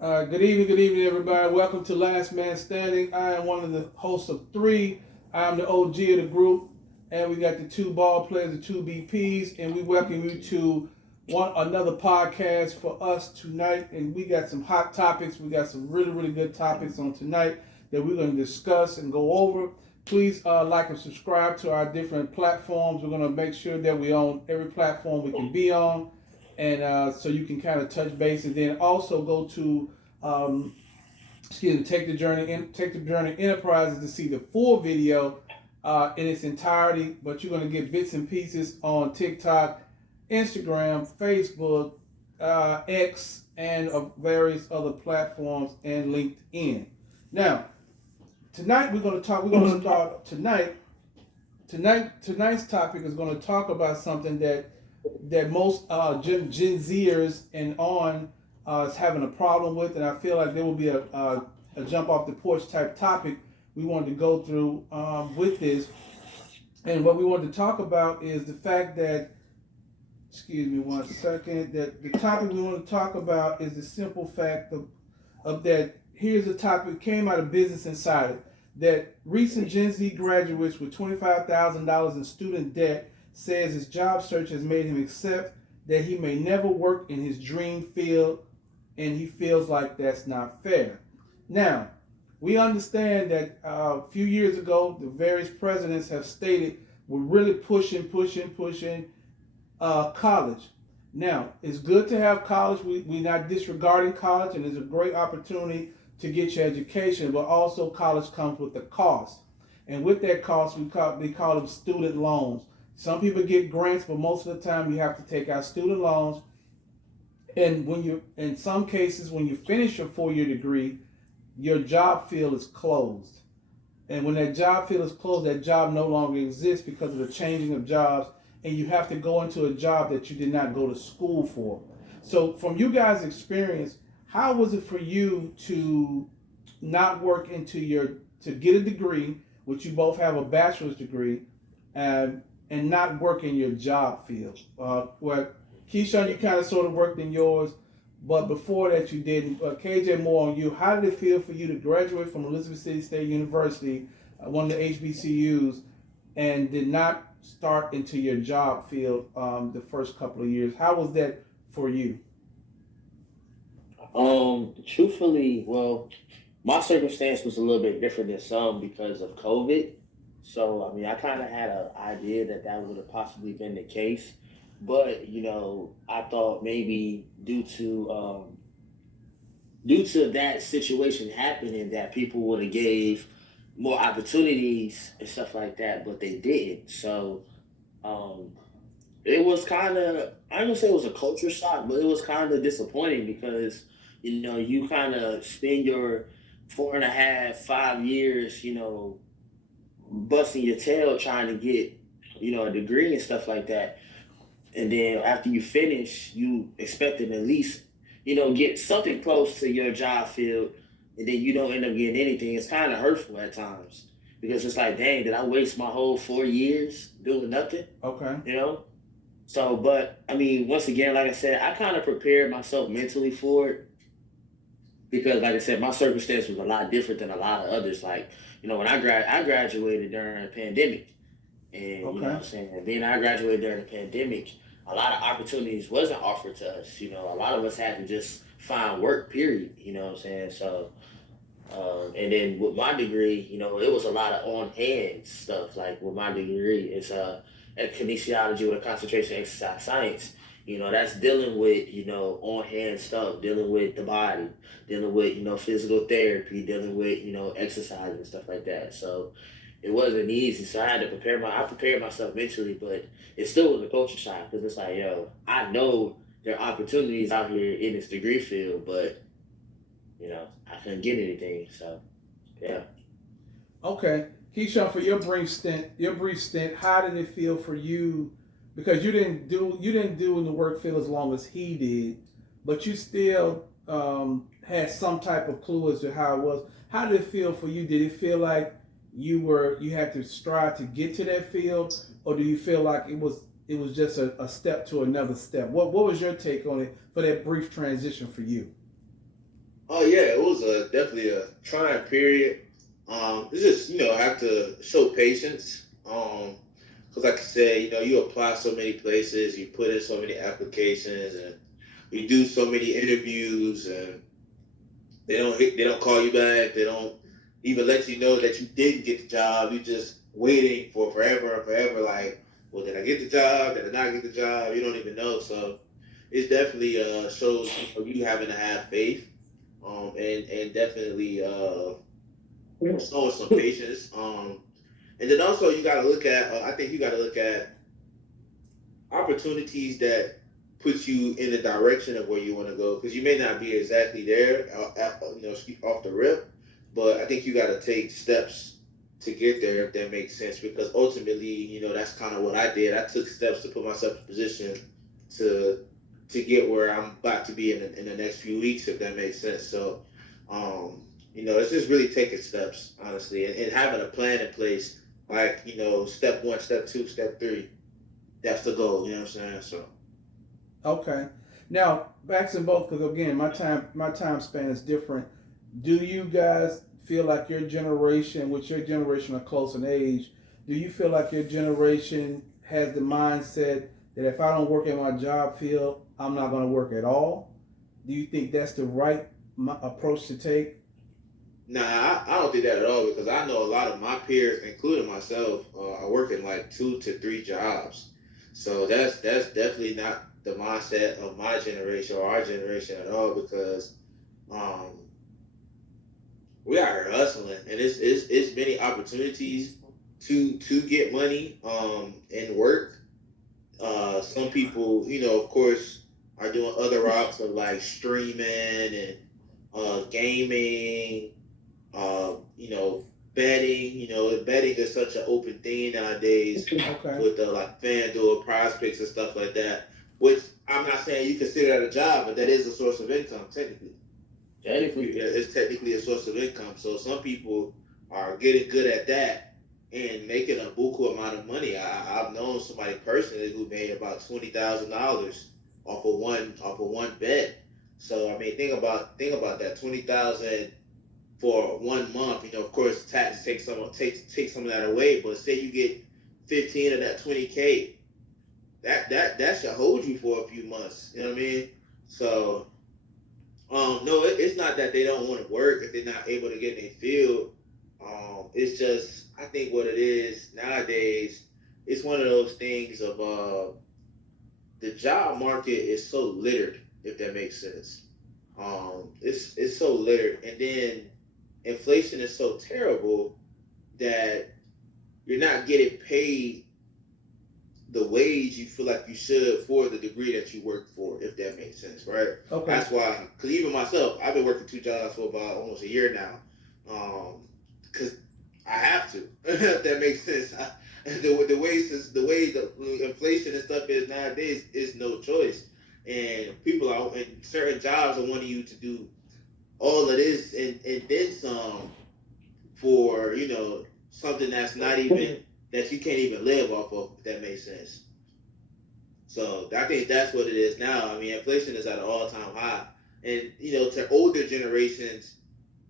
Good evening, everybody. Welcome to Last Man Standing. I am one of the hosts of three. I'm the OG of the group, and we got the two ball players, the two BPs, and we welcome you to another podcast for us tonight. And we got some hot topics. We got some really, really good topics on tonight that we're going to discuss and go over. Please like and subscribe to our different platforms. We're going to make sure that we own every platform we can be on, and so you can kind of touch base, and then also go to um, take the journey enterprises to see the full video in its entirety. But you're going to get bits and pieces on TikTok, Instagram, Facebook, X, and various other platforms, and LinkedIn. Now, tonight we're going to talk. We're going to start tonight. Tonight's topic is going to talk about something that most Gen Zers and on is having a problem with, and I feel like there will be a jump off the porch type topic we wanted to go through with this. And what we wanted to talk about is the fact that, excuse me one second, that the topic we want to talk about is the simple fact of that. Here's a topic came out of Business Insider that recent Gen Z graduates with $25,000 in student debt says his job search has made him accept that he may never work in his dream field, and he feels like that's not fair. Now, we understand that a few years ago, the various presidents have stated we're really pushing college. Now, it's good to have college. We're not disregarding college, and it's a great opportunity to get your education, but also college comes with a cost. And with that cost, they call them student loans. Some people get grants, but most of the time you have to take out student loans. And in some cases, when you finish your 4-year degree, your job field is closed. And when that job field is closed, that job no longer exists because of the changing of jobs, and you have to go into a job that you did not go to school for. So, from you guys' experience, how was it for you to not work to get a degree, which you both have a bachelor's degree, and not work in your job field? Where Keyshawn, you kind of sort of worked in yours, but before that you didn't. KJ, more on you. How did it feel for you to graduate from Elizabeth City State University, one of the HBCUs, and did not start into your job field the first couple of years? How was that for you? Truthfully, well, my circumstance was a little bit different than some because of COVID. So, I mean, I kind of had an idea that that would have possibly been the case, but I thought maybe due to that situation happening, that people would have gave more opportunities and stuff like that, but they didn't. So, um, it was kind of, I don't say it was a culture shock, but it was kind of disappointing because you kind of spend your 4.5, 5 years, busting your tail trying to get a degree and stuff like that, and then after you finish, you expect to at least get something close to your job field, and then you don't end up getting anything. It's kind of hurtful at times because it's like, dang, did I waste my whole 4 years doing nothing? Okay. You know. So, but I mean, once again, like I said, I kind of prepared myself mentally for it because, like I said, my circumstance was a lot different than a lot of others. Like, when I graduated during a pandemic, and Okay. I'm saying, and then I graduated during the pandemic. A lot of opportunities wasn't offered to us. A lot of us had to just find work. Period. You know what I'm saying? So, and then with my degree, it was a lot of on hand stuff. Like with my degree, it's a kinesiology with a concentration in exercise science. That's dealing with on hand stuff, dealing with the body, dealing with physical therapy, dealing with exercise and stuff like that. So it wasn't easy. So I prepared myself mentally, but it still was a culture shock because it's like, yo, I know there are opportunities out here in this degree field, but I couldn't get anything. So yeah. Okay, Keyshawn, for your brief stint, how did it feel for you? Because you didn't do in the work field as long as he did, but you still had some type of clue as to how it was. How did it feel for you? Did it feel like you had to strive to get to that field, or do you feel like it was just a step to another step? What was your take on it for that brief transition for you? Oh yeah, it was definitely a trying period. It's just have to show patience. Because like I said, you apply so many places, you put in so many applications, and you do so many interviews, and they don't call you back. They don't even let you know that you didn't get the job. You just waiting for forever and forever. Like, well, did I get the job? Did I not get the job? You don't even know. So it definitely shows you having to have faith, and definitely showing some patience. And then also you got to look at. I think you got to look at opportunities that put you in the direction of where you want to go, because you may not be exactly there, off the rip, but I think you got to take steps to get there, if that makes sense, because ultimately that's kind of what I did. I took steps to put myself in position to get where I'm about to be in the next few weeks, if that makes sense. So it's just really taking steps, honestly, and having a plan in place, like step one, step two, step three. That's the goal. You know what I'm saying? So Okay. Now, back to both, because again, my time span is different. Do you guys feel like your generation, which your generation are close in age, do you feel like your generation has the mindset that if I don't work in my job field, I'm not going to work at all? Do you think that's the right approach to take? nah, I don't think that at all, because I know a lot of my peers, including myself, are working like 2 to 3 jobs. So that's definitely not the mindset of my generation or our generation at all, because um, we are hustling, and it's many opportunities to get money and work. Some people, of course, are doing other routes of like streaming and gaming, betting. Betting is such an open thing nowadays Okay. with like FanDuel, Prize Picks, and stuff like that. Which I'm not saying you consider that a job, but that is a source of income technically. Technically, It's technically a source of income. So some people are getting good at that and making a buku amount of money. I've known somebody personally who made about $20,000 off of one bet. So I mean, think about that, 20,000 for 1 month. Of course, tax takes some of that away. But say you get 15 of that 20K, that should hold you for a few months. You know what I mean? So no, it's not that they don't want to work if they're not able to get in their field. It's just, I think what it is nowadays, it's one of those things of the job market is so littered, if that makes sense. It's so littered, and then inflation is so terrible that you're not getting paid the wage you feel like you should for the degree that you work for, if that makes sense, right? Okay. That's why, because even myself, I've been working 2 jobs for about almost a year now, because I have to, if that makes sense. The way the inflation and stuff is nowadays is no choice, and people are in certain jobs are wanting you to do all of this and then some for something that's not even that you can't even live off of, if that makes sense. So I think that's what it is now. I mean, inflation is at an all-time high, and to older generations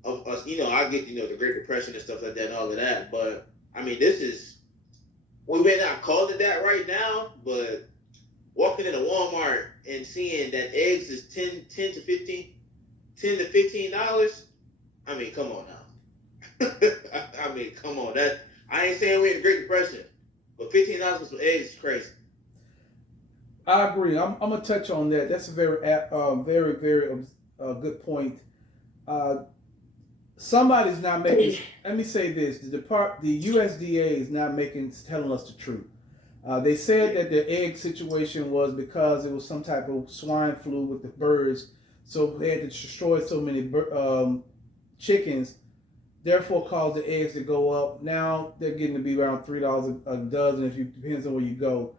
of us, I get the Great Depression and stuff like that and all of that. But I mean, this is, we may not call it that right now, but walking into Walmart and seeing that eggs is 10 to $15. I mean, come on now. I mean, come on. That, I ain't saying we're in the Great Depression, but $15 for some eggs is crazy. I agree. I'm gonna touch on that. That's a very good point. Uh, Somebody's not making. Let me say this: the USDA is not making telling us the truth. They said that the egg situation was because it was some type of swine flu with the birds, so they had to destroy so many chickens, therefore caused the eggs to go up. Now they're getting to be around $3 a dozen. If you depends on where you go.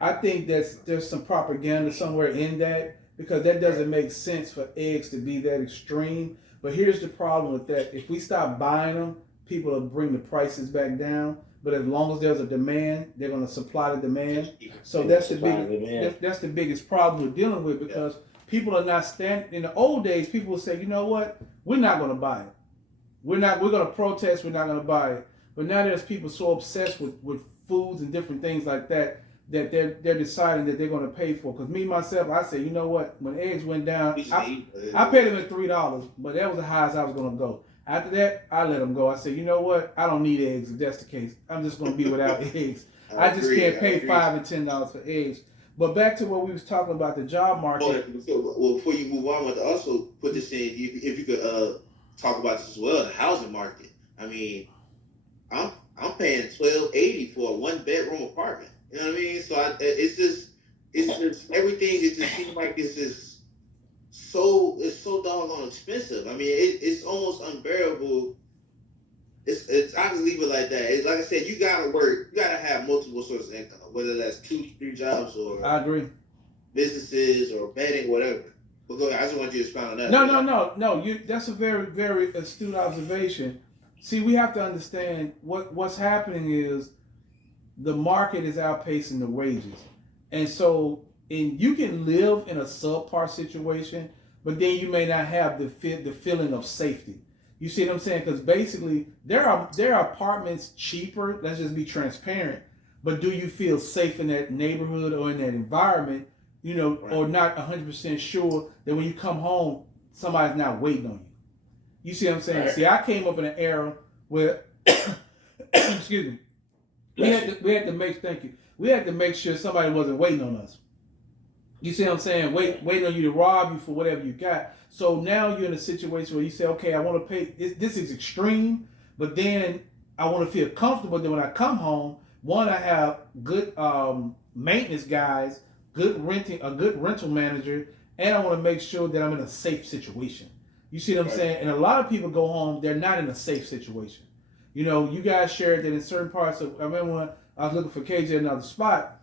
I think there's some propaganda somewhere in that, because that doesn't make sense for eggs to be that extreme. But here's the problem with that: if we stop buying them, people will bring the prices back down. But as long as there's a demand, they're going to supply the demand. So you know, that's the supply big and demand. that's the biggest problem we're dealing with, because people are not standing. In the old days, people would say, you know what, we're not going to buy it. We're going to protest. We're not going to buy it. But now there's people so obsessed with foods and different things like that they're deciding that they're going to pay for. Because me myself, I say, you know what? When eggs went down, I paid them at $3, but that was the highest I was going to go. After that, I let them go. I said, you know what? I don't need eggs if that's the case. I'm just going to be without eggs. I just can't pay $5 and $10 for eggs. But back to what we was talking about, the job market. Well, before you move on, I want to also put this in, if you could talk about this as well, the housing market. I mean, I'm paying $1,280 for a 1-bedroom apartment. You know what I mean? So it's just everything. It just seems like it's so doggone expensive. I mean, it's almost unbearable. It's I just leave it like that. It's like I said, you gotta work. You gotta have multiple sources of income, whether that's 2-3 jobs or I agree. businesses or betting, whatever. But go ahead. I just want you to expound on that. No. That's a very, very astute observation. See, we have to understand what's happening is the market is outpacing the wages, and so you can live in a subpar situation, but then you may not have the feeling of safety. You see what I'm saying? Because basically, there are apartments cheaper. Let's just be transparent. But do you feel safe in that neighborhood or in that environment? You know, right. Or not 100% sure that when you come home, somebody's not waiting on you. You see what I'm saying? Right. See, I came up in an era where, excuse me, we had to make sure somebody wasn't waiting on us. You see what I'm saying? Waiting on you to rob you for whatever you got. So now you're in a situation where you say, okay, I want to pay. This is extreme, but then I want to feel comfortable. Then when I come home, one, I have good maintenance guys, a good rental manager, and I want to make sure that I'm in a safe situation. You see what I'm saying? And a lot of people go home, they're not in a safe situation. You know, you guys shared that in certain parts of. I remember when I was looking for KJ at another spot.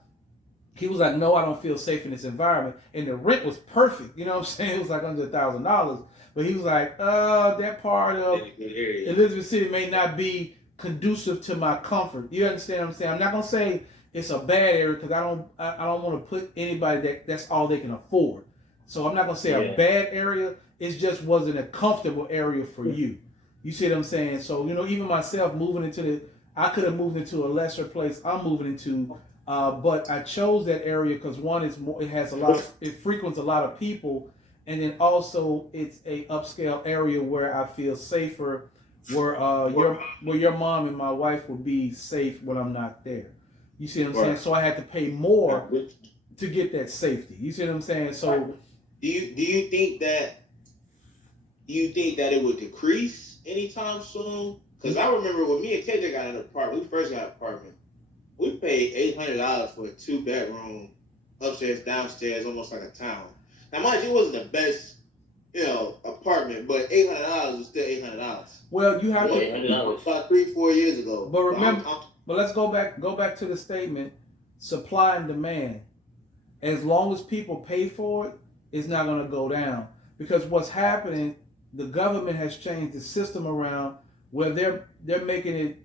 He was like, no, I don't feel safe in this environment. And the rent was perfect. You know what I'm saying? It was like under $1,000. But he was like, that part of Elizabeth City may not be conducive to my comfort. You understand what I'm saying? I'm not going to say it's a bad area because I don't want to put anybody that's all they can afford. So I'm not going to say a bad area. It just wasn't a comfortable area for you. You see what I'm saying? So, you know, even myself I could have moved into a lesser place I'm moving into. But I chose that area because one is more. It frequents a lot of people, and then also it's a upscale area where I feel safer, where your mom and my wife will be safe when I'm not there. You see what I'm saying? So I had to pay more to get that safety. You see what I'm saying? So do you think that it would decrease anytime soon? Because I remember when me and KJ got an apartment, we first got an apartment. We paid $800 for a 2-bedroom, upstairs, downstairs, almost like a town. Now, mind you, it wasn't the best, apartment, but $800 was still $800. Well, you have to about 3-4 years ago. But remember, but let's go back to the statement: supply and demand. As long as people pay for it, it's not going to go down. Because what's happening, the government has changed the system around where they're making it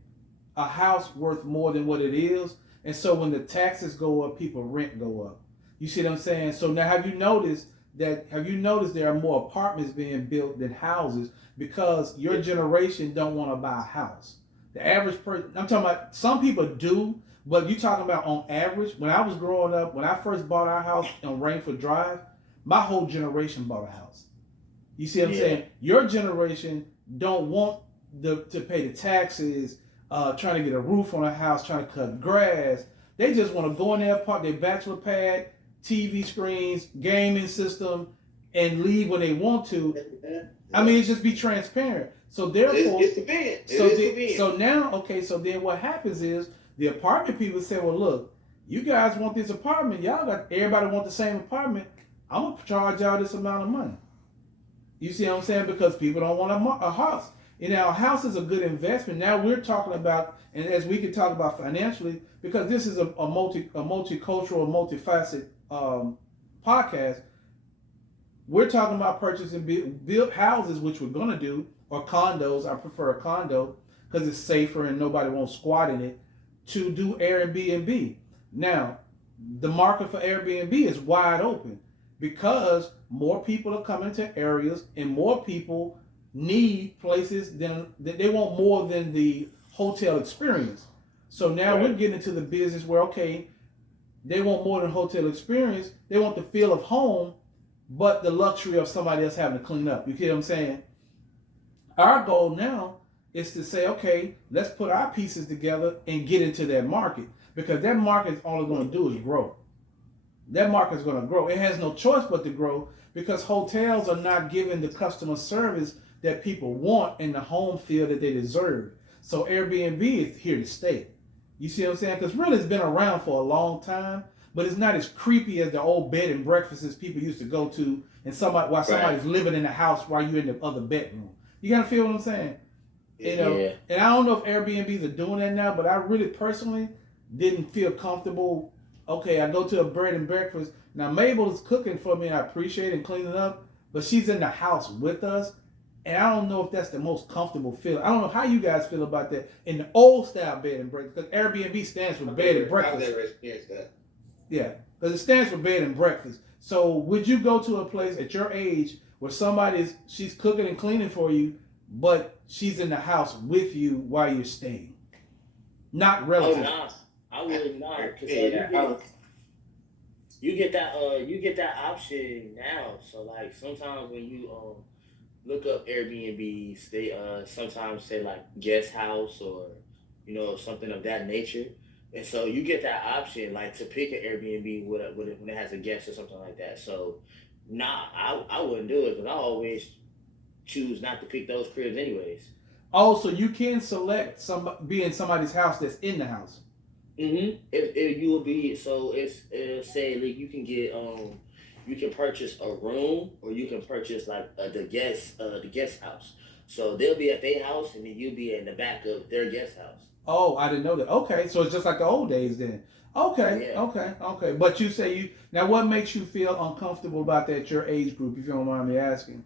a house worth more than what it is, and so when the taxes go up, people rent go up. You see what I'm saying? So now, have you noticed there are more apartments being built than houses because your generation don't want to buy a house? The average person, I'm talking about, some people do, but you talking about on average. When I was growing up, when I first bought our house on Rainford Drive, my whole generation bought a house. You see what I'm saying? Your generation don't want to pay the taxes. Trying to get a roof on a house, trying to cut grass. They just want to go in there, park their bachelor pad, TV screens, gaming system, and leave when they want to. I mean, it's just be transparent. So therefore, so now, okay, so then what happens is the apartment people say, well, look, you guys want this apartment. Everybody want the same apartment. I'm going to charge y'all this amount of money. You see what I'm saying? Because people don't want a house. You know, a house is a good investment. Now we're talking about, and as we can talk about financially, because this is a multicultural, multifaceted podcast. We're talking about purchasing built houses, which we're going to do, or condos. I prefer a condo because it's safer and nobody won't squat in it, to do Airbnb. Now, the market for Airbnb is wide open because more people are coming to areas and more people need places than they want more than the hotel experience. So now we're getting into the business where, okay, they want more than hotel experience. They want the feel of home, but the luxury of somebody else having to clean up. You get what I'm saying? Our goal now is to say, okay, let's put our pieces together and get into that market, because that market is only going to do is grow. That market is going to grow. It has no choice but to grow, because hotels are not giving the customer service that people want in the home feel that they deserve. So Airbnb is here to stay. You see what I'm saying? Because really it's been around for a long time, but it's not as creepy as the old bed and breakfasts people used to go to, and somebody's living in the house while you're in the other bedroom. You gotta feel what I'm saying? You know, and I don't know if Airbnbs are doing that now, but I really personally didn't feel comfortable. Okay, I go to a bed and breakfast. Now Mabel is cooking for me and I appreciate it and cleaning up, but she's in the house with us. And I don't know if that's the most comfortable feeling. I don't know how you guys feel about that in the old style bed and breakfast, because Airbnb stands for bed and breakfast. I've never experienced that. Yeah, because it stands for bed and breakfast. So would you go to a place at your age where she's cooking and cleaning for you, but she's in the house with you while you're staying? Not relative. Oh, nah. I would not. Because you get that option now. So like sometimes when you look up Airbnbs, they sometimes say like guest house or something of that nature. And so you get that option, like to pick an Airbnb when it has a guest or something like that. So, I wouldn't do it, because I always choose not to pick those cribs anyways. Oh, so you can select be in somebody's house that's in the house. If you will be, so it's say like you can get you can purchase a room, or you can purchase like the guest house. So they'll be at their house and then you'll be in the back of their guest house. Oh, I didn't know that. Okay, so it's just like the old days then. Okay, Yeah. okay. But you say now what makes you feel uncomfortable about that, your age group, if you don't mind me asking?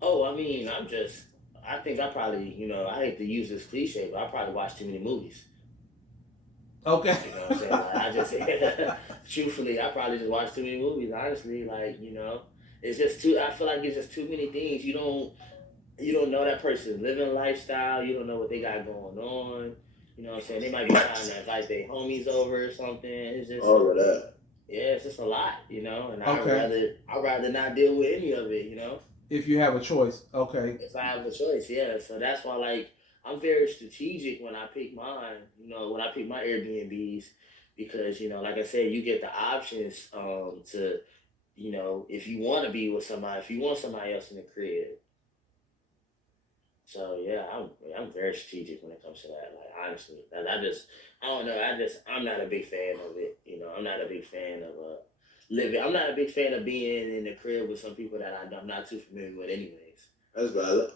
Oh, I mean, I think I probably, I hate to use this cliche, but I probably watch too many movies. Okay. You know what I'm saying? Like, I just, truthfully, I probably just watch too many movies. Honestly, like, it's just I feel like it's just too many things. You don't know that person's living lifestyle. You don't know what they got going on. You know what I'm saying? They might be trying to invite their homies over or something. It's just all of that. Yeah, it's just a lot, and Okay. I'd rather not deal with any of it, If you have a choice, okay. If I have a choice, yeah. So that's why, like, I'm very strategic when I pick mine. When I pick my Airbnbs, because like I said, you get the options to, if you want to be with somebody, if you want somebody else in the crib. So yeah, I'm very strategic when it comes to that. Like honestly, and I don't know. I'm not a big fan of it. I'm not a big fan of living. I'm not a big fan of being in the crib with some people that I'm not too familiar with, anyways. That's valid.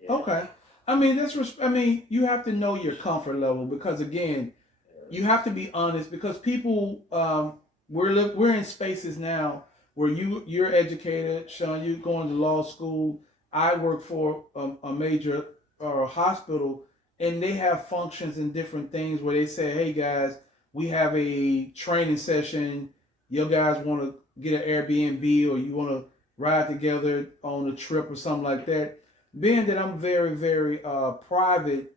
Yeah. Okay. I mean, you have to know your comfort level, because again, you have to be honest, because people we're in spaces now where you're educated, Sean. You going to law school. I work for a major hospital, and they have functions and different things where they say, hey guys, we have a training session. You guys want to get an Airbnb, or you want to ride together on a trip or something like that. Being that I'm very, very private,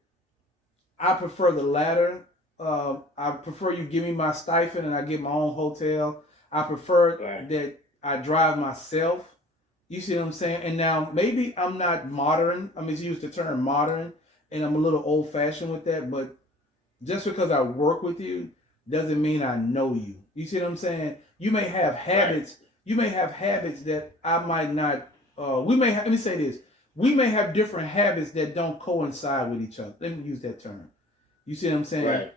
I prefer the latter. I prefer you give me my stipend and I get my own hotel. I prefer that I drive myself. You see what I'm saying? And now maybe I'm not modern. I mean, it's used the term modern, and I'm a little old fashioned with that. But just because I work with you doesn't mean I know you. You see what I'm saying? You may have habits. You may have habits that I might not. Let me say this. We may have different habits that don't coincide with each other. Let me use that term. You see what I'm saying? Right.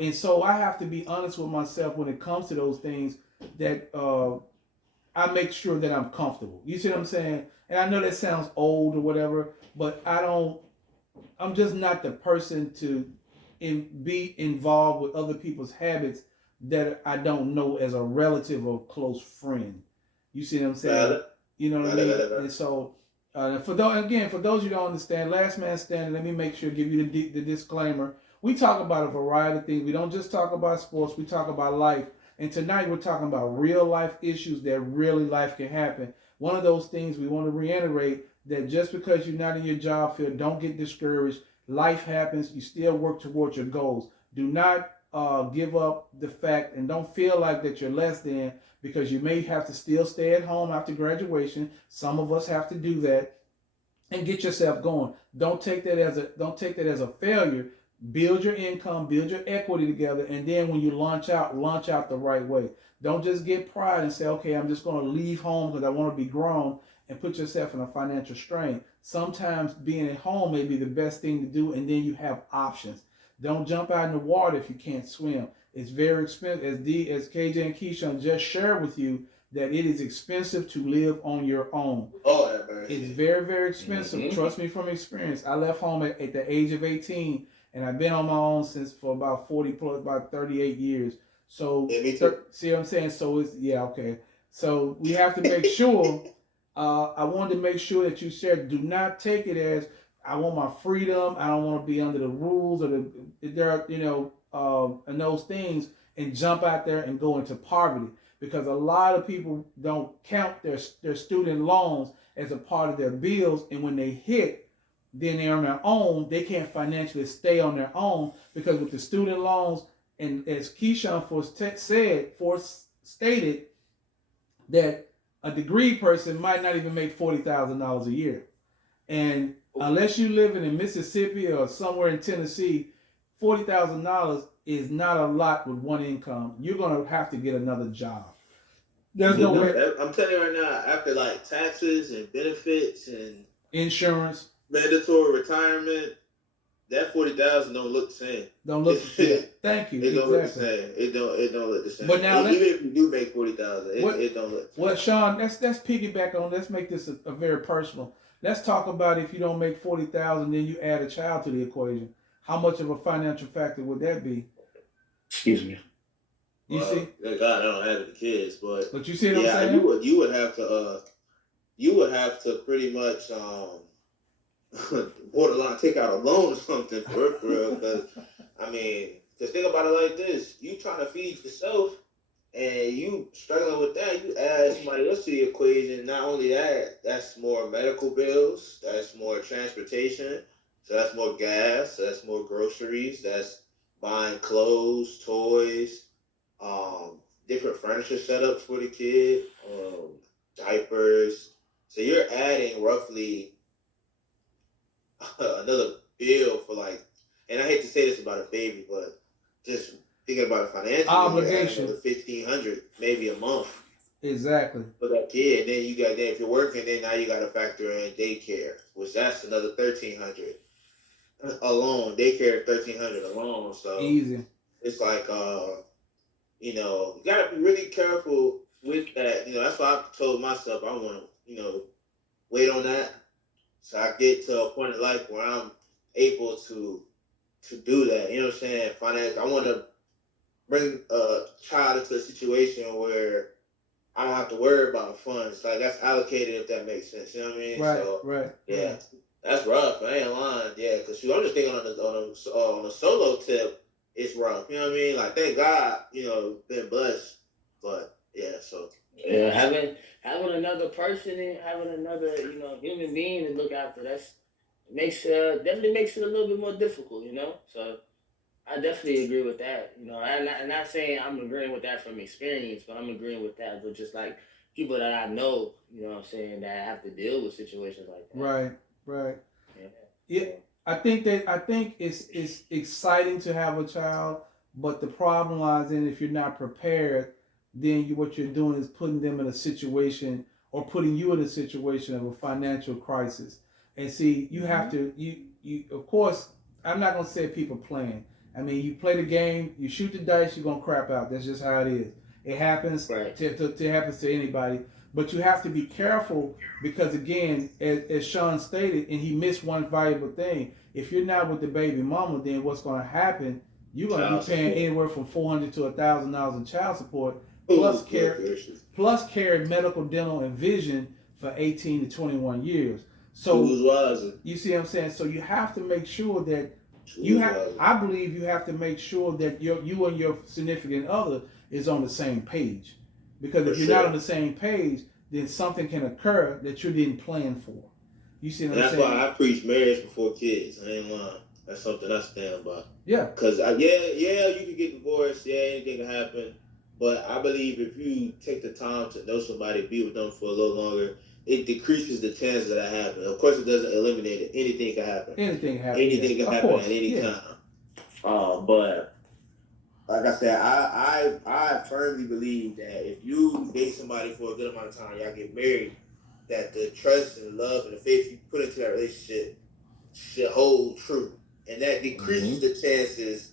And so I have to be honest with myself when it comes to those things, that I make sure that I'm comfortable. You see what I'm saying? And I know that sounds old or whatever, but I'm just not the person to be involved with other people's habits that I don't know as a relative or close friend. You see what I'm saying? You know what I mean? And so, for those you don't understand, Last Man Standing, let me make sure, give you the disclaimer. We talk about a variety of things. We don't just talk about sports. We talk about life. And tonight we're talking about real life issues that really life can happen. one of those things we want to reiterate, that just because you're not in your job field, don't get discouraged. Life happens. You still work towards your goals. Do not give up the fact, and don't feel like that you're less than, because you may have to still stay at home after graduation. Some of us have to do that, and get yourself going. Don't take that as a failure. Build your income, build your equity together, and then when you launch out the right way. Don't just get pride and say, okay, I'm just going to leave home because I want to be grown, and put yourself in a financial strain. Sometimes being at home may be the best thing to do, and then you have options. Don't jump out in the water if you can't swim. It's very expensive. As KJ and Keyshawn just shared with you, that it is expensive to live on your own. Oh, that man. It's very, very expensive. Mm-hmm. Trust me from experience. I left home at the age of 18, and I've been on my own for about 38 years. So, yeah, me too. See what I'm saying? So it's, yeah, okay. So we have to make sure, I wanted to make sure that you said, do not take it as, I want my freedom, I don't want to be under the rules or and those things, and jump out there and go into poverty. Because a lot of people don't count their student loans as a part of their bills, and when they hit, then they're on their own. They can't financially stay on their own, because with the student loans, and as Keyshawn stated, that a degree person might not even make $40,000 a year, and unless you living in Mississippi or somewhere in Tennessee, $40,000 is not a lot with one income. You're gonna have to get another job. There's no way. I'm telling you right now, after like taxes and benefits and insurance, mandatory retirement, that 40,000 don't look the same. Don't look the same. Thank you. It don't look the same. It don't look the same. But now, even if you do make 40,000, it don't look the same. Well, Sean, let's piggyback on. Let's make this a very personal. Let's talk about, if you don't make 40,000, then you add a child to the equation. How much of a financial factor would that be? Excuse me. You see? Thank God I don't have any kids, but you see what I'm saying? you would have to pretty much borderline take out a loan or something for real. Because I mean, just think about it like this: you trying to feed yourself, and you struggling with that. You add somebody else to the equation. Not only that, that's more medical bills. That's more transportation. So that's more gas. That's more groceries. That's buying clothes, toys. Different furniture setups for the kid, diapers. So you're adding roughly another bill for like, and I hate to say this about a baby, but just thinking about a financial obligation, $1,500 maybe a month. Exactly. For that kid, and then you got if you're working, then now you got to factor in daycare, which that's another $1,300 alone. Daycare $1,300 alone. So easy. It's like you got to be really careful with that. That's why I told myself I want to, wait on that, so I get to a point in life where I'm able to do that. You know what I'm saying? Finance. I want to bring a child into a situation where I don't have to worry about funds. Like, that's allocated, if that makes sense. You know what I mean? Right. Yeah, right. That's rough. I ain't lying. Yeah, because I'm just thinking on a solo tip. It's rough, you know what I mean? Like, thank God, been blessed, but yeah. So yeah, having another person and having another, human being to look after, definitely makes it a little bit more difficult, So I definitely agree with that. I'm not saying I'm agreeing with that from experience, but I'm agreeing with that with just like people that I know, what I'm saying, that have to deal with situations like that. Right. Yeah. I think it's exciting to have a child, but the problem lies in, if you're not prepared, then what you're doing is putting them in a situation, or putting you in a situation of a financial crisis. And see, you have to, you of course, I'm not going to say people playing. I mean, you play the game, you shoot the dice, you're going to crap out. That's just how it is. It happens. Right. To happens to anybody. But you have to be careful, because again, as Sean stated, and he missed one valuable thing. If you're not with the baby mama, then what's going to happen? You're going to be paying anywhere from $400 to $1,000 in child support, plus carry medical, dental, and vision for 18 to 21 years. So you see what I'm saying? So you have to make sure that I believe you have to make sure that you and your significant other is on the same page. Because if you're not on the same page, then something can occur that you didn't plan for. You see what And I'm that's saying? why I preach marriage before kids. I ain't lying. That's something I stand by. Yeah. Cause you can get divorced. Yeah, anything can happen. But I believe if you take the time to know somebody, be with them for a little longer, it decreases the chances of that happening. Of course, it doesn't eliminate it. Anything can happen. Anything happen. Anything Yeah. can Of happen course. at any Yeah. time. But like I said, I firmly believe that if you date somebody for a good amount of time, y'all get married, that the trust and the love and the faith you put into that relationship should hold true, and that decreases the chances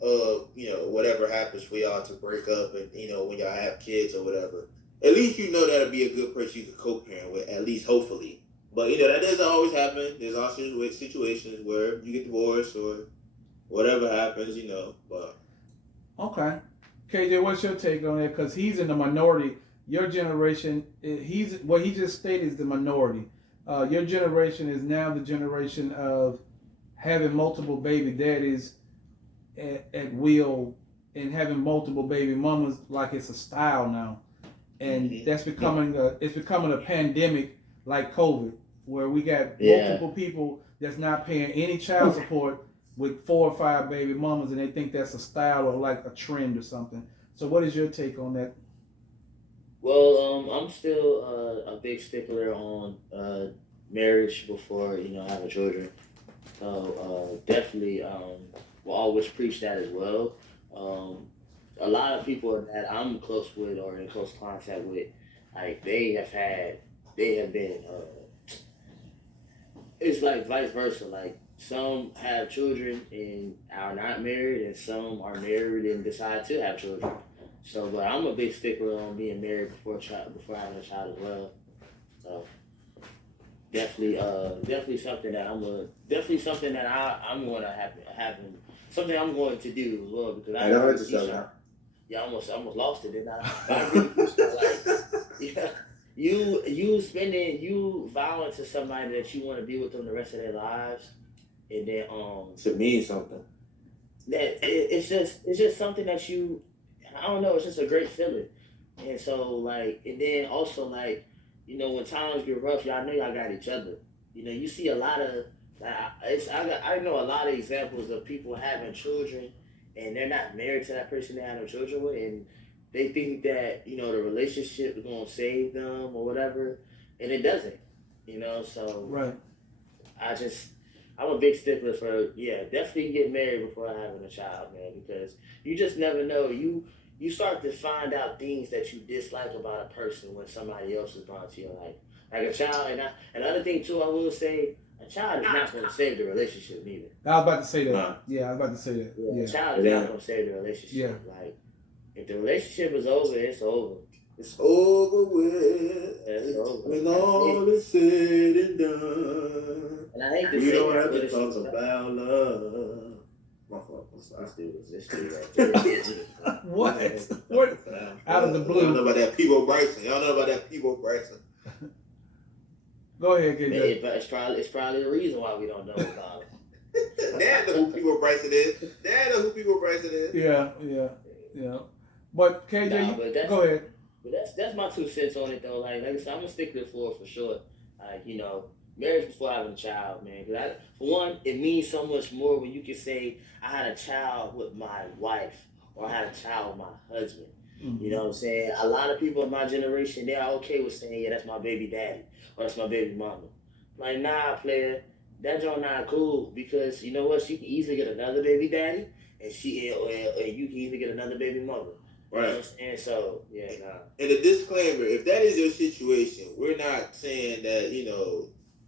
of whatever happens for y'all to break up, and when y'all have kids or whatever. At least that'll be a good person you can co-parent with, at least hopefully. But that doesn't always happen. There's also situations where you get divorced or whatever happens, But Okay. KJ, what's your take on that? Because he's in the minority. Your generation, what he just stated is the minority. Your generation is now the generation of having multiple baby daddies at will and having multiple baby mamas like it's a style now, and that's becoming a pandemic like COVID, where we got multiple people that's not paying any child support with 4 or 5 baby mamas, and they think that's a style or like a trend or something. So, what is your take on that? Well, I'm still a big stickler on marriage before having children. So definitely, will always preach that as well. A lot of people that I'm close with or in close contact with, like they have been. It's like vice versa. Like some have children and are not married, and some are married and decide to have children. So, but I'm a big stickler on being married before having a child as well. So definitely something that I'm going to happen. Something I'm going to do as well because I know yeah, almost lost it, didn't I? But I really do start, like, yeah, you vowing to somebody that you want to be with them the rest of their lives, and then to mean something. It's just something that I don't know, it's just a great feeling, and so like, and then also like, when times get rough, y'all know y'all got each other. You see a lot of like, I know a lot of examples of people having children and they're not married to that person they have no children with, and they think that the relationship is gonna save them or whatever, and it doesn't. So Right. I'm a big stickler for definitely get married before having a child, man, because you just never know. You start to find out things that you dislike about a person when somebody else is brought to your life, like a child. And another thing too, I will say, a child is not going to save the relationship either. I was about to say that. Nah. Yeah, I was about to say that. Yeah, Yeah. a child is not going to save the relationship. Yeah. Like if the relationship is over, it's over. It's over with. It's over. When all is said and done. And I hate to We say don't that, have but to it's talk about love. My fault. this dude right there. What? Out of the blue. Y'all know about that Peebo Bryson. Go ahead, KJ. It's probably the reason why we don't know about it. Dad know who Peebo Bryson is. Yeah. But KJ, but go ahead. But that's my 2 cents on it though. Like I said, I'm gonna stick to it for sure. Like marriage before having a child, man. Because for one, it means so much more when you can say I had a child with my wife or I had a child with my husband. Mm-hmm. You know what I'm saying? A lot of people in my generation, they're okay with saying, yeah, that's my baby daddy or that's my baby mama. Like, nah, player, that joint not cool because you know what? She can easily get another baby daddy, and you can easily get another baby mother. Right. You know what I'm saying? So, yeah, nah. And a disclaimer, if that is your situation, we're not saying that,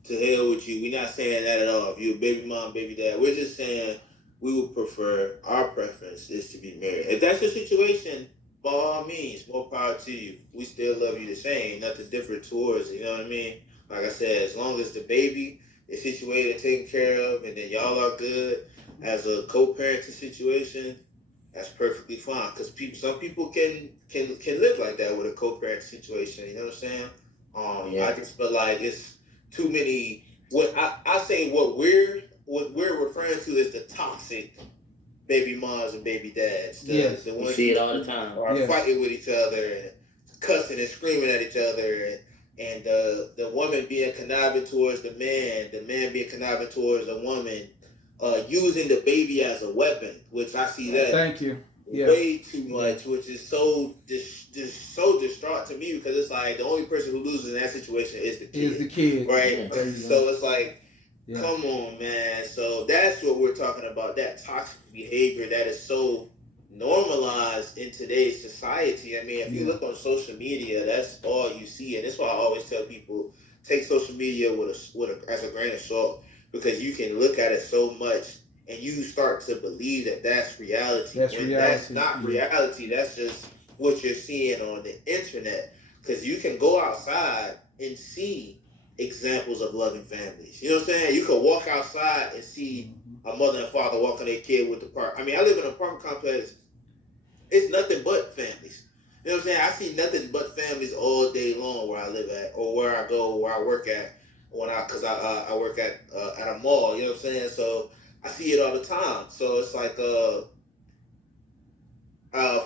to hell with you. We're not saying that at all. If you're a baby mom, baby dad, we're just saying we would prefer, our preference is to be married. If that's your situation, by all means, more power to you. We still love you the same, nothing different towards it, you know what I mean? Like I said, as long as the baby is situated and taken care of, and then y'all are good as a co-parenting situation, that's perfectly fine. Because some people can live like that with a co-parent situation. You know what I'm saying? I just feel like it's too many. What I say, what we're referring to is the toxic baby moms and baby dads. The ones you see it all the time. Are fighting with each other and cussing and screaming at each other and and the woman being conniving towards the man being conniving towards the woman, using the baby as a weapon, which I see that Thank you. Yeah. way too much, which is so so distraught to me because it's like the only person who loses in that situation is the kid. Is the kid. Right? Yeah. So it's like, yeah. Come on, man. So that's what we're talking about, that toxic behavior that is so normalized in today's society. I mean, if you look on social media, that's all you see. And that's why I always tell people, take social media as a grain of salt, because you can look at it so much and you start to believe that that's reality. That's not reality. That's just what you're seeing on the internet. Because you can go outside and see examples of loving families. You know what I'm saying? You can walk outside and see a mother and father walking their kid with the park. I mean, I live in an apartment complex. It's nothing but families. You know what I'm saying? I see nothing but families all day long where I live at, or where I go, where I work at, because I work at a mall. You know what I'm saying? So I see it all the time. So it's like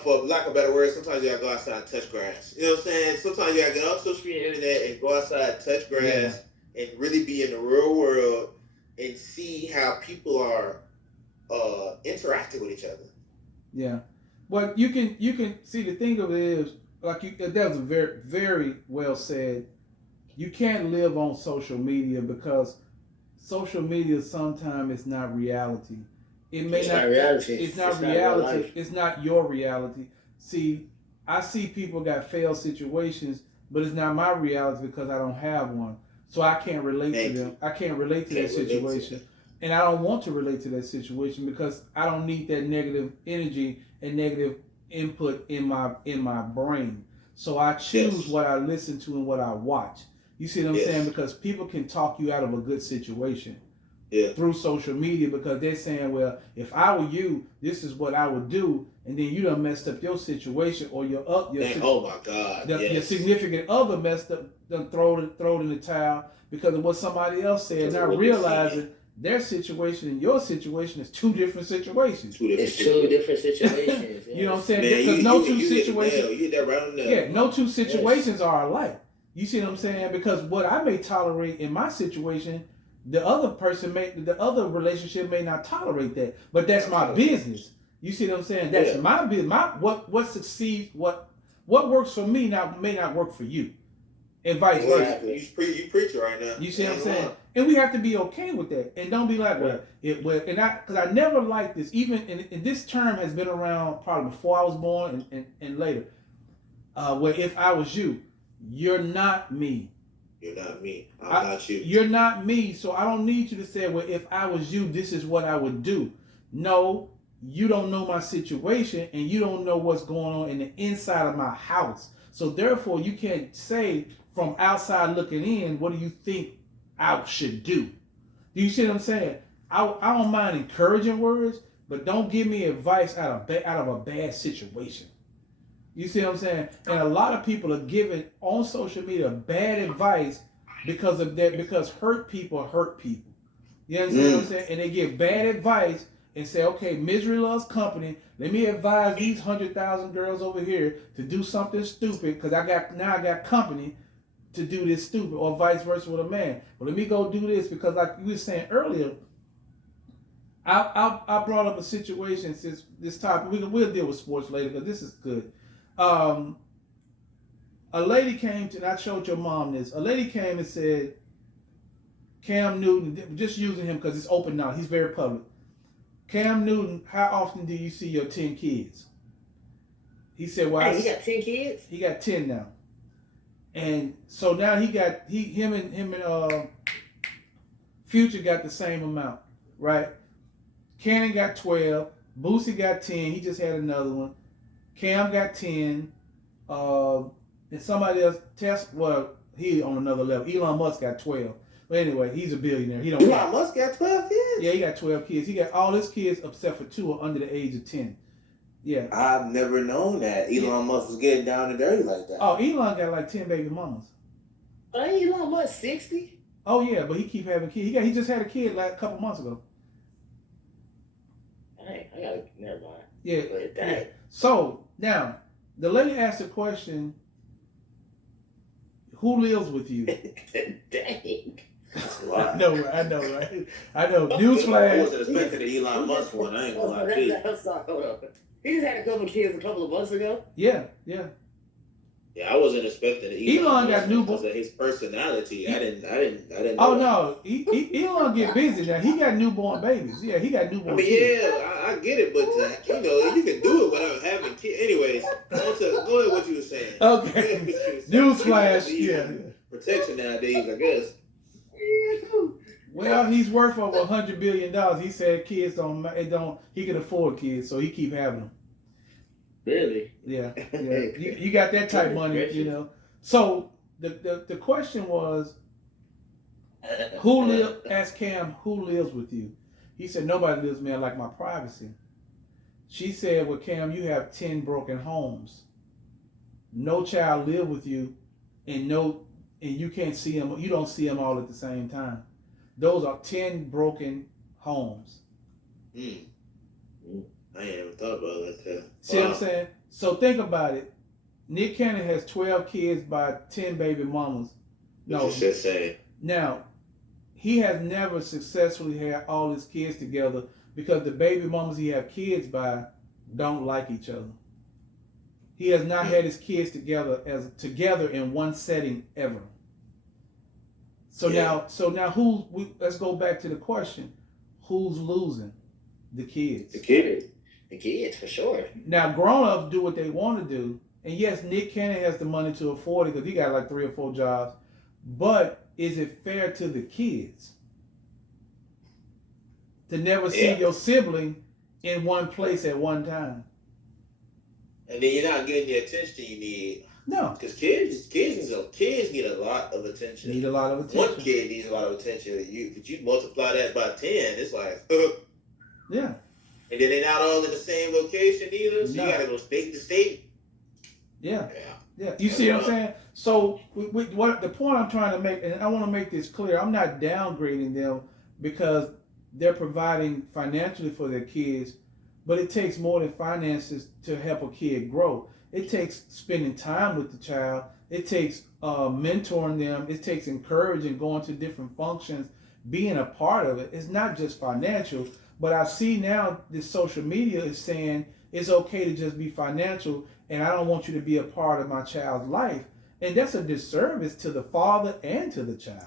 for lack of better words, sometimes you gotta go outside and touch grass. You know what I'm saying? Sometimes you gotta get off social media internet and go outside and touch grass and really be in the real world and see how people are interacting with each other. Yeah. Well, you can see, the thing of it is, that was very, very well said. You can't live on social media because social media sometimes is not reality. It's not reality. It's not reality. It's not your reality. See, I see people got failed situations, but it's not my reality because I don't have one. So I can't relate to them. I can't relate to that situation. And I don't want to relate to that situation because I don't need that negative energy and negative input in my brain. So I choose what I listen to and what I watch. You see what I'm saying? Because people can talk you out of a good situation through social media because they're saying, well, if I were you, this is what I would do, and then you done messed up your situation, or oh my God, your significant other messed up, done thrown in the towel because of what somebody else said, not realizing their situation and your situation is two different situations. It's two different situations. You know what I'm saying? Man, because no two situations. You hit that right on the nail. Yeah, no two situations are alike. You see what I'm saying? Because what I may tolerate in my situation, the other relationship may not tolerate that. But that's my business. You see what I'm saying? That's my business. What succeeds, what works for me may not work for you, and vice versa. You preach right now. You see what I'm saying? And we have to be okay with that, and don't be like, because I never liked this. Even and this term has been around probably before I was born and later. Where if I was you, you're not me. You're not me. I'm not you. You're not me, so I don't need you to say, well, if I was you, this is what I would do. No, you don't know my situation, and you don't know what's going on in the inside of my house. So therefore, you can't say from outside looking in, what do you think I should do? Do you see what I'm saying? I don't mind encouraging words, but don't give me advice out of a bad situation. You see what I'm saying? And a lot of people are giving on social media bad advice because of that, because hurt people. You understand what I'm saying? And they give bad advice and say, okay, misery loves company. Let me advise these 100,000 girls over here to do something stupid because I got company to do this stupid, or vice versa with a man. But let me go do this because, like you were saying earlier, I brought up a situation since this topic. We'll deal with sports later because this is good. A lady came to, and I showed your mom this. A lady came and said, Cam Newton, just using him because it's open now. He's very public. Cam Newton, how often do you see your 10 kids? He said, well, he got 10 kids? He got 10 now. And so now him and Future got the same amount, right? Cannon got 12. Boosie got 10. He just had another one. Cam got 10. And somebody else, he on another level. Elon Musk got 12. But anyway, he's a billionaire. Elon Musk got 12 kids? Yeah, he got 12 kids. He got all his kids except for 2 are under the age of 10. Yeah. I've never known that Elon Musk was getting down and dirty like that. Oh, Elon got like 10 baby mamas. Ain't Elon Musk 60? Oh yeah, but he keep having kids. He just had a kid like a couple months ago. Never mind. Yeah. So now the lady asked the question, Who lives with you? Dang. Wow. I know, right? I know. I Newsflash. wasn't expecting the Elon Musk one. I ain't gonna lie to you. I'm sorry, hold on. He just had a couple kids a couple of months ago. Yeah. Yeah, I wasn't expecting the Elon got Musk new because of his personality. I didn't. Oh know that. no, Elon get busy now. He got newborn babies. Yeah, he got I newborn mean, kids. yeah, I get it, but you can do it without having kids. Anyways, go ahead. What you were saying? Okay. Newsflash. Yeah. Protection nowadays, I guess. Well, he's worth over $100 billion. He said kids don't. He can afford kids, so he keep having them. Really? Yeah. You got that type money, you know. So the question was, asked Cam, who lives with you? He said, nobody lives, man, like my privacy. She said, well, Cam, you have 10 broken homes. No child live with you, and you can't see them. You don't see them all at the same time. Those are 10 broken homes. I ain't ever thought about that. See what I'm saying? So think about it. Nick Cannon has 12 kids by 10 baby mamas. No, just saying. Now, he has never successfully had all his kids together because the baby mamas he have kids by don't like each other. He has not had his kids together in one setting ever. So now let's go back to the question: who's losing? The kids. The kids for sure. Now, grown-ups do what they want to do, and yes, Nick Cannon has the money to afford it because he got like 3 or 4 jobs. But is it fair to the kids to never see your sibling in one place at one time? And then you're not getting the attention you need. No, because kids need a lot of attention. Need a lot of attention. One kid needs a lot of attention. Could you multiply that by 10? It's like, yeah. And then they're not all in the same location either, so you gotta go state to state. Yeah. You see what I'm saying? So what the point I'm trying to make, and I want to make this clear, I'm not downgrading them because they're providing financially for their kids, but it takes more than finances to help a kid grow. It takes spending time with the child. It takes mentoring them. It takes encouraging, going to different functions, being a part of it. It's not just financial, but I see now this social media is saying it's okay to just be financial, and I don't want you to be a part of my child's life. And that's a disservice to the father and to the child.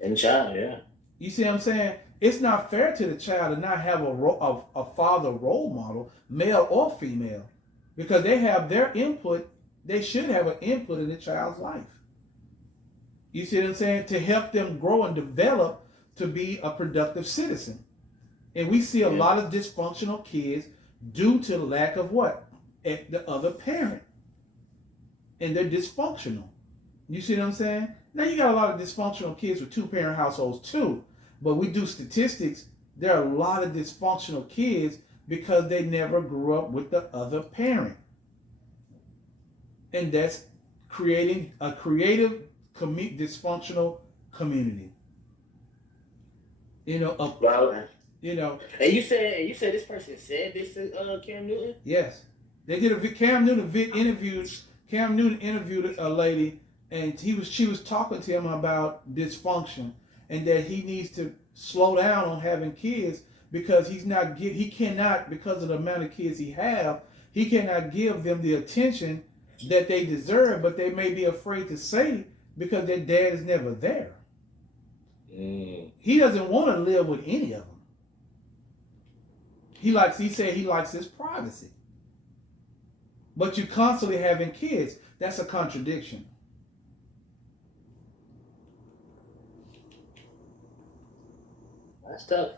And child, yeah. You see what I'm saying? It's not fair to the child to not have a father role model, male or female, because they have their input. They should have an input in the child's life. You see what I'm saying? To help them grow and develop to be a productive citizen. And we see a lot of dysfunctional kids due to lack of what? The other parent. And they're dysfunctional. You see what I'm saying? Now you got a lot of dysfunctional kids with 2-parent households too. But we do statistics. There are a lot of dysfunctional kids because they never grew up with the other parent. And that's creating a creative dysfunctional community. And you said this person said this to Cam Newton? Yes. They did Cam Newton interviewed a lady, and she was talking to him about dysfunction and that he needs to slow down on having kids because he cannot, because of the amount of kids he cannot give them the attention that they deserve, but they may be afraid to say because their dad is never there. He doesn't want to live with any of them. He said he likes his privacy. But you constantly having kids. That's a contradiction. That's tough.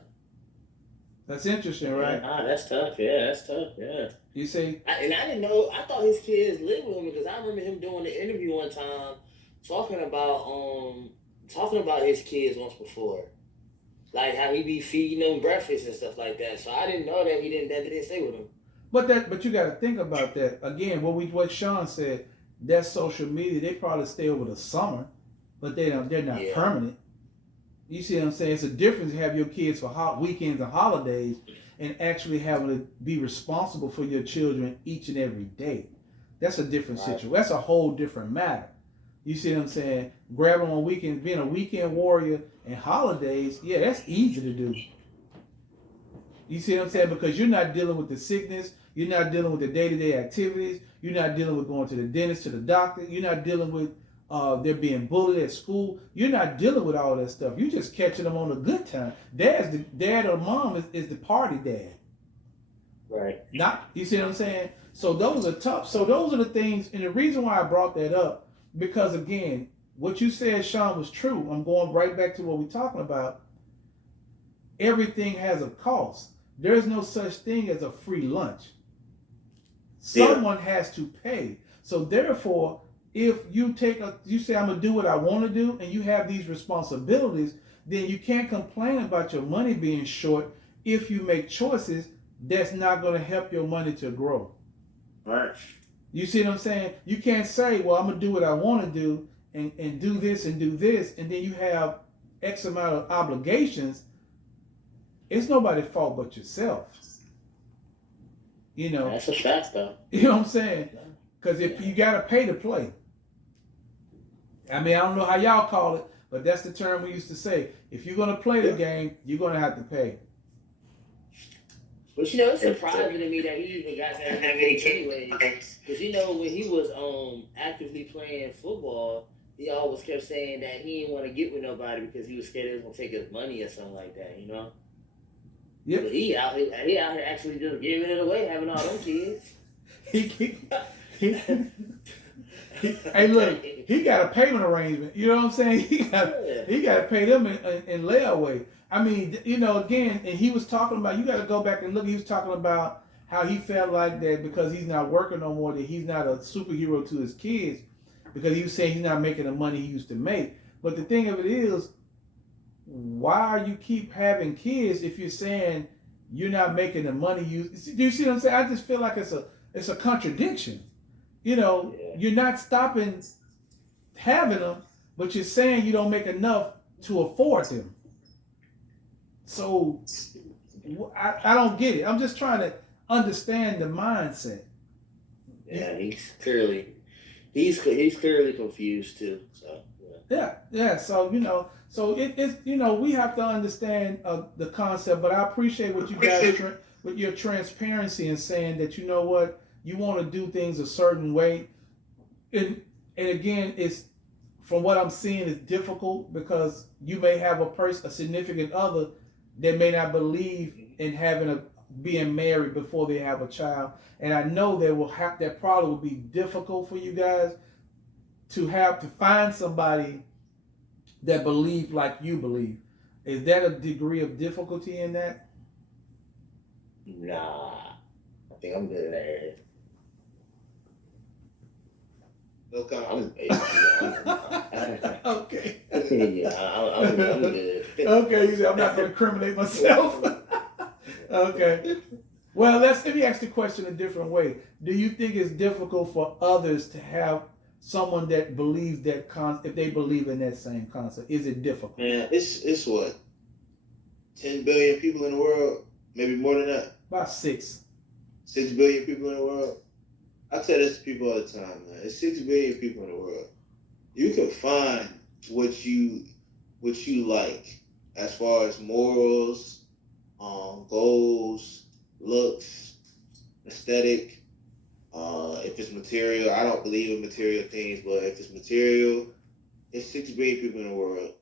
That's interesting, right? That's tough. Yeah, that's tough. Yeah. You see? I didn't know. I thought his kids lived with him because I remember him doing the interview one time talking about his kids once before. Like how he be feeding them breakfast and stuff like that. So I didn't know that he didn't stay with him. But you got to think about that again. What Sean said, that social media, they probably stay over the summer, but they're not permanent. You see what I'm saying? It's a difference to have your kids for weekends and holidays, and actually having to be responsible for your children each and every day. That's a different situation. That's a whole different matter. You see what I'm saying? Grabbing on weekends, being a weekend warrior and holidays, yeah, that's easy to do. You see what I'm saying? Because you're not dealing with the sickness, you're not dealing with the day-to-day activities, you're not dealing with going to the dentist, to the doctor, you're not dealing with they're being bullied at school. You're not dealing with all that stuff. You're just catching them on a good time. Dad or mom is the party dad. Right. Not, you see what I'm saying? So those are tough. So those are the things, and the reason why I brought that up, because again, what you said, Sean, was true. I'm going right back to what we're talking about. Everything has a cost. There's no such thing as a free lunch. Someone has to pay. So therefore, if you you say, I'm gonna do what I want to do, and you have these responsibilities, then you can't complain about your money being short if you make choices that's not going to help your money to grow. Right. You see what I'm saying? You can't say, well, I'm going to do what I want to do and do this, and then you have X amount of obligations. It's nobody's fault but yourself. You know. That's a fact, though. You know what I'm saying? Because if you got to pay to play. I mean, I don't know how y'all call it, but that's the term we used to say. If you're going to play the game, you're going to have to pay. But it's surprising to me that he even got that anyway. Because when he was actively playing football, he always kept saying that he didn't want to get with nobody because he was scared it was gonna take his money or something like that. Yep. But he out here actually just giving it away, having all them kids. Hey, look, he got a payment arrangement. You know what I'm saying? He got to pay them in layaway. I mean, again, and he was talking about, you got to go back and look, he was talking about how he felt like that because he's not working no more, that he's not a superhero to his kids because he was saying he's not making the money he used to make. But the thing of it is, why you keep having kids if you're saying you're not making the money do you see what I'm saying? I just feel like it's a contradiction. You're not stopping having them, but you're saying you don't make enough to afford them. So I don't get it. I'm just trying to understand the mindset. Yeah, he's clearly confused too. So yeah. So so it's we have to understand the concept. But I appreciate what you guys with your transparency and saying that you want to do things a certain way, and again, it's from what I'm seeing is difficult because you may have a significant other that may not believe in being married before they have a child, and I know that probably will be difficult for you guys to find somebody that believe like you believe. Is that a degree of difficulty in that? Nah, I think I'm good in that area. No comment. Okay. I'm good. Okay, you say I'm not going to incriminate myself. Okay. Well, let me ask the question a different way. Do you think it's difficult for others to have someone that believes that if they believe in that same concept? Is it difficult? Man, it's what? 10 billion people in the world? Maybe more than that? About 6. 6 billion people in the world? I tell this to people all the time, man. It's 6 billion people in the world. You can find what you like as far as morals, goals, looks, aesthetic. If it's material, I don't believe in material things, but if it's material, it's 6 billion people in the world.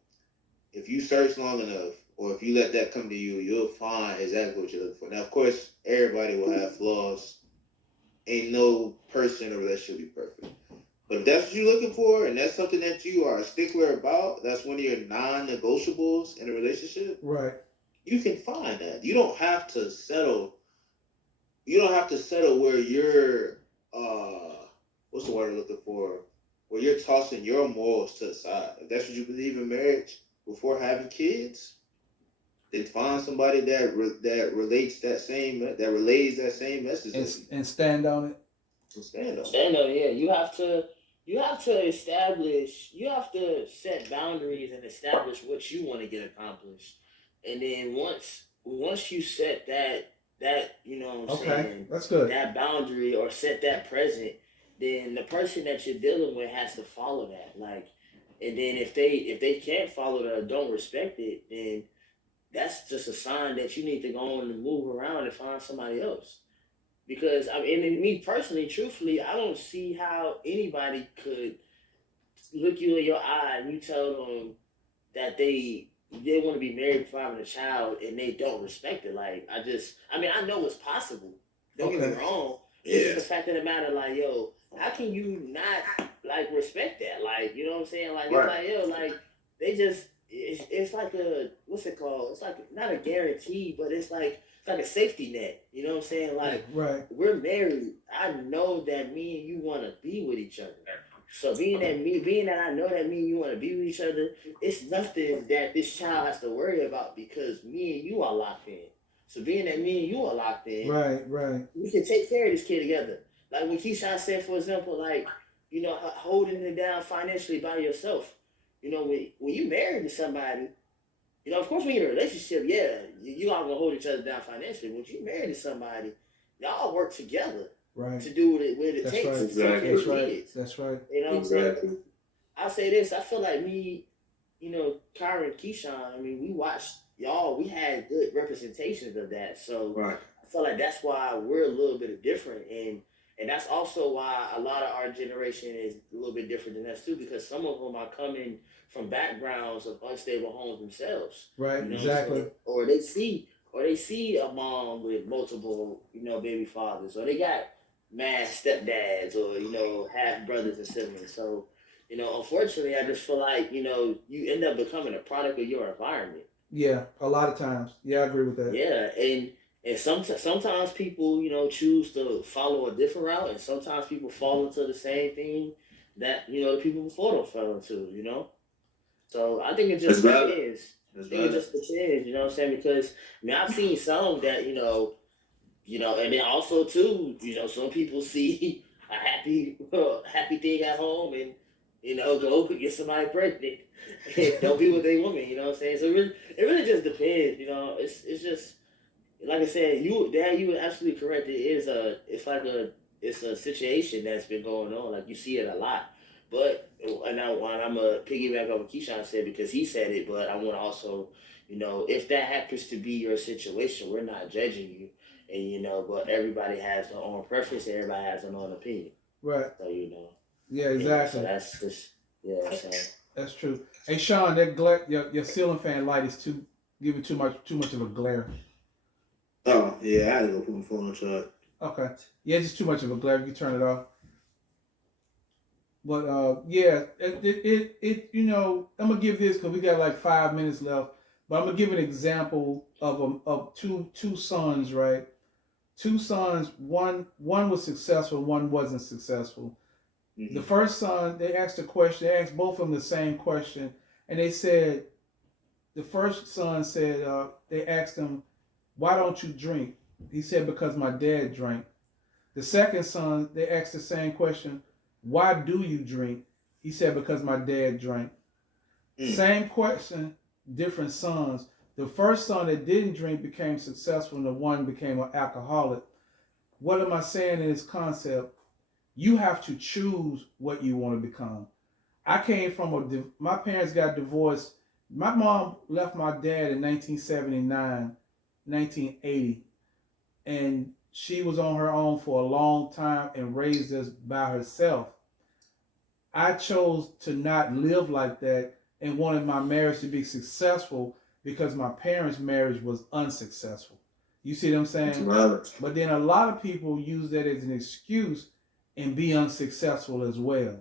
If you search long enough, or if you let that come to you, you'll find exactly what you're looking for. Now, of course, everybody will have flaws. Ain't no person in a relationship be perfect. But if that's what you're looking for, and that's something that you are a stickler about, that's one of your non-negotiables in a relationship, right? You can find that. You don't have to settle. You don't have to settle where you're, what's the word I'm looking for? Where you're tossing your morals to the side. If that's what you believe in marriage before having kids, then find somebody that relays that same message and stand on it. Stand on it. Yeah, you have to establish. You have to set boundaries and establish what you want to get accomplished, and then once you set that saying, that's good. That boundary or set that present, then the person that you're dealing with has to follow that. Like, and then if they can't follow that or don't respect it, then that's just a sign that you need to go on and move around and find somebody else. Because I mean, and me personally, truthfully, I don't see how anybody could look you in your eye and you tell them that they want to be married before having a child and they don't respect it. Like I mean, I know it's possible. Don't get me Okay. wrong. It's just the fact of the matter, like, yo, how can you not like respect that? Like, you know what I'm saying? Like, it's Right. like, yo, like they just it's like a what's it called? It's like not a guarantee, but it's like a safety net. You know what I'm saying? Like Right. we're married. I know that me and you want to be with each other. So being that I know that me and you want to be with each other, it's nothing that this child has to worry about because me and you are locked in. So being that me and you are locked in, Right. Right. we can take care of this kid together. Like when Keyshawn said, for example, like, holding it down financially by yourself. When you married to somebody, of course, when you're in a relationship, yeah, you all gonna hold each other down financially. When you married to somebody, y'all work together Right. to do what it That's takes right. to take care Exactly. of That's right. kids. That's right. You know what I'm Exactly. saying? I'll say this. I feel like me, Kyra and Keyshawn, I mean, we watched y'all, we had good representations of that. So Right. I feel like that's why we're a little bit different. And that's also why a lot of our generation is a little bit different than us too, because some of them are coming from backgrounds of unstable homes themselves. Right. You know what I'm Exactly. saying? Or they see a mom with multiple, baby fathers, or they got mad stepdads, or half brothers and siblings. So, unfortunately, I just feel like you end up becoming a product of your environment. Yeah. A lot of times. Yeah, I agree with that. Yeah, and sometimes people choose to follow a different route, and sometimes people fall into the same thing that the people before them fell into. So I think it That's just valid. depends. I That's think it valid. just depends. You know what I'm saying? Because I mean, I've seen some that and then also too, some people see a happy thing at home and go get somebody pregnant and don't be with their woman. You know what I'm saying? So it really just depends. It's just like I said, you were absolutely correct. It's a situation that's been going on. Like you see it a lot. But and I'm a piggyback on what Keyshawn said because he said it. But I want to also, if that happens to be your situation, we're not judging you, and but everybody has their own preference and everybody has their own opinion. Right. So Yeah. so Exactly. that's just yeah. So That's true. Hey, Sean, your ceiling fan light is giving too much of a glare. Oh yeah, I had to go put my phone on charge. Okay. Yeah, just too much of a glare. You turn it off. But yeah, I'm gonna give this because we got like 5 minutes left. But I'm gonna give an example of two sons, right? Two sons. One was successful, one wasn't successful. The Mm-hmm. first son, they asked a question. They asked both of them the same question, and they said the first son said they asked him, "Why don't you drink?" He said, "Because my dad drank." The second son, they asked the same question, "Why do you drink?" He said, "Because my dad drank." Mm. Same question, different sons. The first son that didn't drink became successful, and the one became an alcoholic. What am I saying in this concept? You have to choose what you want to become. I came from my parents got divorced. My mom left my dad in 1979, 1980, and she was on her own for a long time and raised us by herself. I chose to not live like that and wanted my marriage to be successful because my parents' marriage was unsuccessful. You see what I'm That's saying? valid. But then a lot of people use that as an excuse and be unsuccessful as well.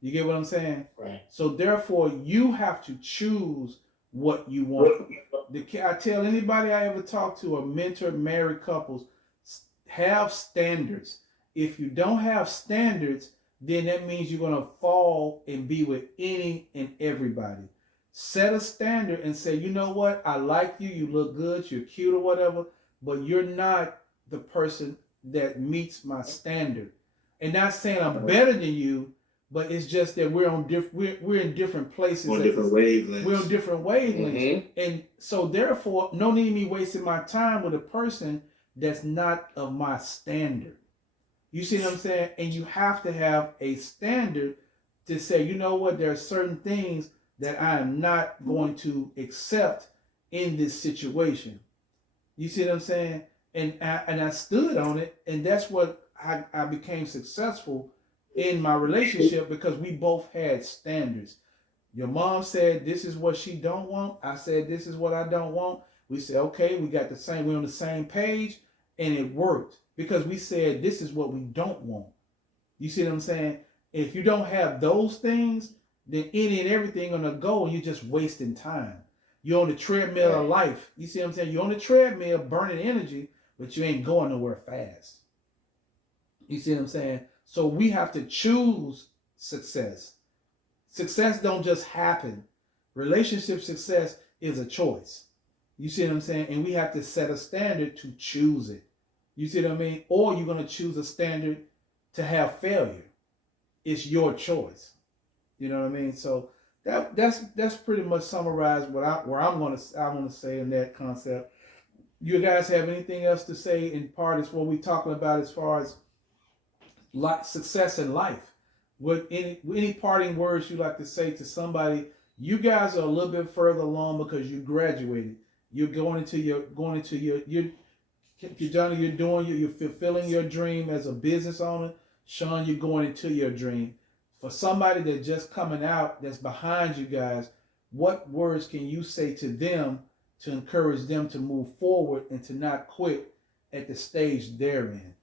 You get what I'm saying? right. So therefore, you have to choose what you want. I tell anybody I ever talk to, or mentor married couples, have standards. If you don't have standards, then that means you're gonna fall and be with any and everybody. Set a standard and say, you know what? I like you. You look good. You're cute or whatever, but you're not the person that meets my standard. And not saying I'm better than you, but it's just that we're in different places. On different wavelengths. We're on different wavelengths. Mm-hmm. And so therefore, no need me wasting my time with a person that's not of my standard. You see what I'm saying? And you have to have a standard to say, you know what, there are certain things that I am not going to accept in this situation. You see what I'm saying? And I stood on it, and that's what I became successful in my relationship because we both had standards. Your mom said this is what she don't want. I said this is what I don't want. We said okay, we're on the same page, and it worked because we said this is what we don't want. You see what I'm saying? If you don't have those things, then any and everything gonna go, and you're just wasting time. You're on the treadmill of life. You see what I'm saying? You're on the treadmill burning energy, but you ain't going nowhere fast. You see what I'm saying? So we have to choose success. Success don't just happen. Relationship success is a choice. You see what I'm saying? And we have to set a standard to choose it. You see what I mean? Or you're going to choose a standard to have failure. It's your choice. You know what I mean? So that's pretty much summarized what I want to say in that concept. You guys have anything else to say in part as what we're talking about as far as success in life? What any parting words you like to say to somebody? You guys are a little bit further along because you graduated. You're you're fulfilling your dream as a business owner. Sean, you're going into your dream. For somebody that's just coming out, that's behind you guys, what words can you say to them to encourage them to move forward and to not quit at the stage they're in?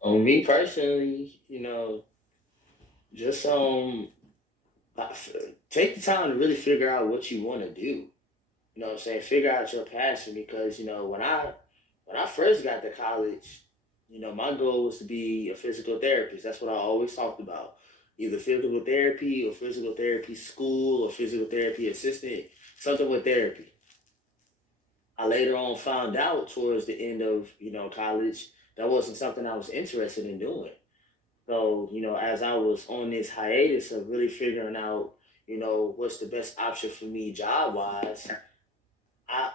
On me personally, just take the time to really figure out what you want to do. You know what I'm saying? Figure out your passion because when I first got to college, my goal was to be a physical therapist. That's what I always talked about. Either physical therapy or physical therapy school or physical therapy assistant, something with therapy. I later on found out towards the end of, college, that wasn't something I was interested in doing. So, as I was on this hiatus of really figuring out, what's the best option for me job wise, I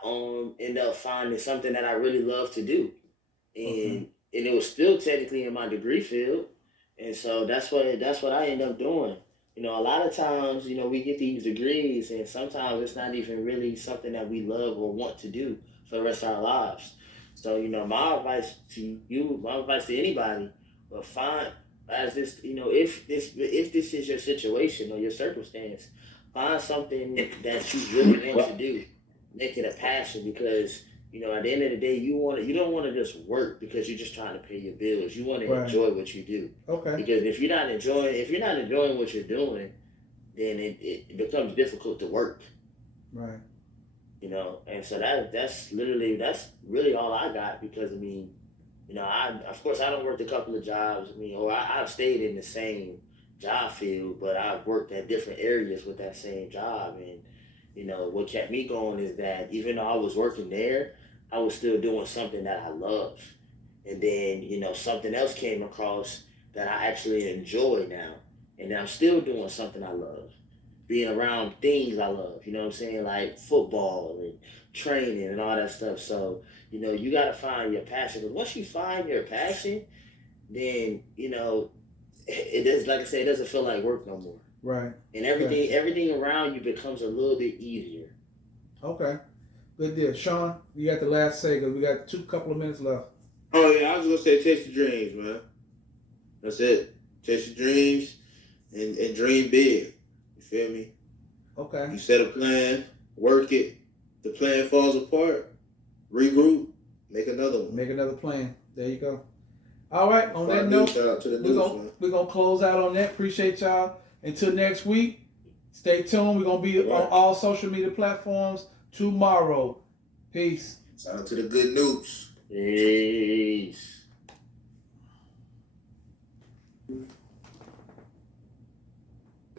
ended up finding something that I really love to do. Okay. And it was still technically in my degree field. And so that's what I end up doing. A lot of times, we get these degrees and sometimes it's not even really something that we love or want to do for the rest of our lives. So, my advice to anybody, but find as this, if this is your situation or your circumstance, find something that you really want to do. Make it a passion because at the end of the day, you don't want to just work because you're just trying to pay your bills. You want to Right. enjoy what you do. Okay. Because if you're not enjoying what you're doing, then it becomes difficult to work. Right. And so that's really all I got because I of course I don't work a couple of jobs. Or I've stayed in the same job field, but I've worked at different areas with that same job. And what kept me going is that even though I was working there, I was still doing something that I love. And then something else came across that I actually enjoy now, and I'm still doing something I love, being around things I love. You know what I'm saying, like football and training and all that stuff. So you got to find your passion. But once you find your passion, then it does. Like I said, it doesn't feel like work no more, Right. and Okay. everything around you becomes a little bit easier. Okay. Good deal. Sean, you got the last say because we got couple of minutes left. Oh yeah, I was gonna say chase your dreams, man. That's it. Chase your dreams and dream big. You feel me? Okay. You set a plan, work it. The plan falls apart, regroup, make another one. Make another plan. There you go. All right. On that Shout note, out to the we're news, gonna man. we're gonna close out on that. Appreciate y'all. Until next week, stay tuned. We're gonna be All on right. all social media platforms tomorrow. Peace. Shout out to the good news. Yeah.